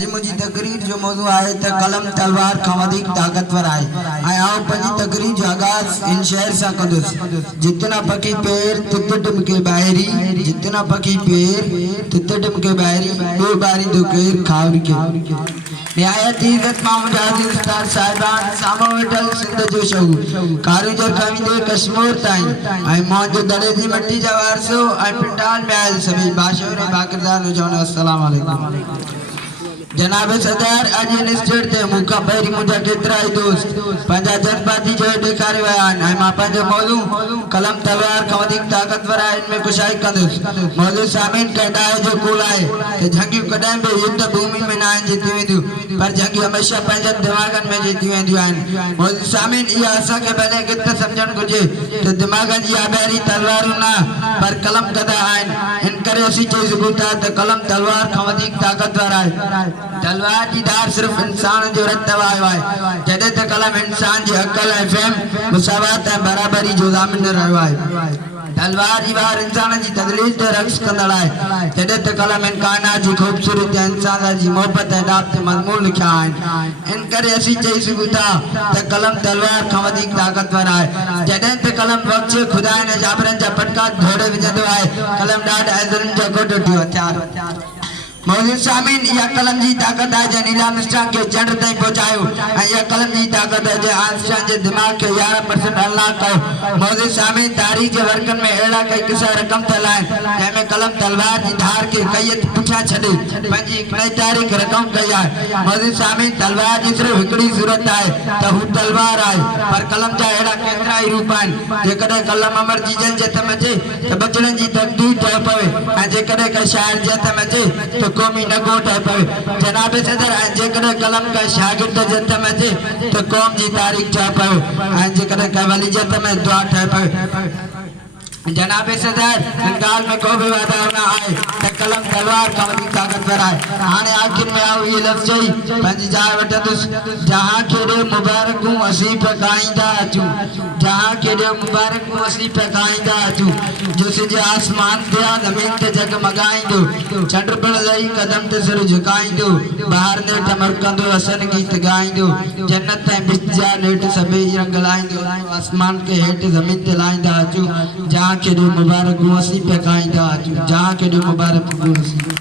मुझी तकरीर जो मौजू आहे त कलम तलवार खां वधीक ताकतवर आहे। आओ पंहिंजी तकरीर जो आगाज़ इन शेर सां कंदुसि। जितना पखी पैर तित टिमके ॿाहिरी, जितना पखी पैर तित टिमके ॿाहिरी, ॿियो ॿारींदो केरु खावर खे। निहायत इज़त मामूद हाज़िर उस्ताद साहिबान साम्हूं वेठल सिंध जो शहूर कारीगर खां वेंदे कश्मीर ताईं ऐं मौज दड़े जी मट्टी जा वारसो ऐं पिंडाल में आयल सभई बाशोर ऐं बाक़िरदार हुजनि। अस्सलाम वालेकुम। जनाब सदर अज इन स्टेट ते मूंखां पहिरीं मुंहिंजा केतिरा ई दोस्त पंहिंजा जज्बाती जो ॾेखारे विया आहिनि ऐं मां पंहिंजो मौज़ू कलम तलवार खां वधीक ताक़तवर आहे इन में कुशाई कंदुसि। मौज़ू सामिन कंहिं ॾाहे जो कुल आहे त जंगियूं कॾहिं बि युद्ध भूमि में न आहिनि जीतियूं वेंदियूं, पर जंगियूं हमेशह पंहिंजनि दिमाग़नि में जीतियूं वेंदियूं आहिनि। मौज़ू सामिन इहा असांखे भले किथे सम्झणु घुरिजे त दिमाग़नि जी आॿाहिरी तलवारूं न पर कलम गदा आहिनि। इन करे असीं चई सघूं था त कलम तलवार खां वधीक ताक़तवर आहे। तलवार जी धार सिर्फ इंसान जो रत वायो आहे, जॾहिं त कलम इंसान जी अकल ऐं फ़हम मुसावात ऐं बराबरी जो ज़ामिन रहियो आहे। तलवार जी वार इंसान जी तदलील ते रक्स कंदड़ आहे, जॾहिं त कलम इन कायनात जी ख़ूबसूरती ऐं इंसान जी मोहबत ऐं ॾाब ते मज़मून लिखिया आहिनि। इन करे असीं चई सघूं था त कलम तलवार खां वधीक ताक़तवर आहे। जॾहिं त कलम वक़्त जे ख़ुदा ऐं जाबरनि जा पटका धोड़े विझंदो आहे, कलम ॾाढा ज़ुल्म जा घोट जो हथियार। मौजूद सामिन इहा कलम जी ताक़त आहे जंहिं नील आर्मस्ट्रांग खे चंड ताईं पहुचायो ऐं इहा कलम जी ताक़त आहे जंहिं आर्मस्ट्रांग जे दिमाग़ खे 11% अनलॉक कयो। मौजूद सामिन तारीख़ जे वर्कनि में अहिड़ा कई क़िसा रक़म थियल आहिनि जंहिंमें कलम तलवार जी धार खे कैयत पुठियां छॾे पंहिंजी नई तारीख़ रक़म कई आहे। मौजूद सामिन तलवार जी सिर्फ़ हिकिड़ी ज़रूरत आहे त हू तलवार आहे, पर कलम जा अहिड़ा केतिरा ई रूप आहिनि। जेकॾहिं कलम अमर चीजनि जे हथ में अचे त बचड़नि जी तकदीर ठही पवे ऐं जेकॾहिं का शाइर जे हथ में अचे त कौमी नगो ठही पवे। जनाब सदर ऐं जेकॾहिं कलम का शागिर्द जे हथ में अचे त कौम जी तारीख़ ठही पवे ऐं जेकॾहिं का वली जे हथ में दुआ ठही पवे। जनाब सदर इन ॻाल्हि में को बि वादा न आहे त कलम तलवार खां वधीक ताक़तवर आहे। हाणे आख़िर में आऊं इहे लफ़्ज़ चई पंहिंजी जाइ वठंदुसि। जहां खे ॾियो मुबारकूं असीं फकाईंदा अचूं, जहां खे ॾियो मुबारकूं असीं फकाईंदा अचूं। जो सिज आसमान ते आहे ज़मीन ते जगमगाईंदो, चंड पिण लही क़दम ते सिर झुकाईंदो, ॿाहिरि नेठि मरकंदो असन गीत ॻाईंदो, जन्नत ऐं बिस्त जा नेठि सभई रंग लाहींदो, आसमान खे हेठि ज़मीन ते लाहींदा अचूं। जहां के ॾियो मुबारकूं असीं फकाईंदा अचूं, जहां के ॾियो मुबारकूं असीं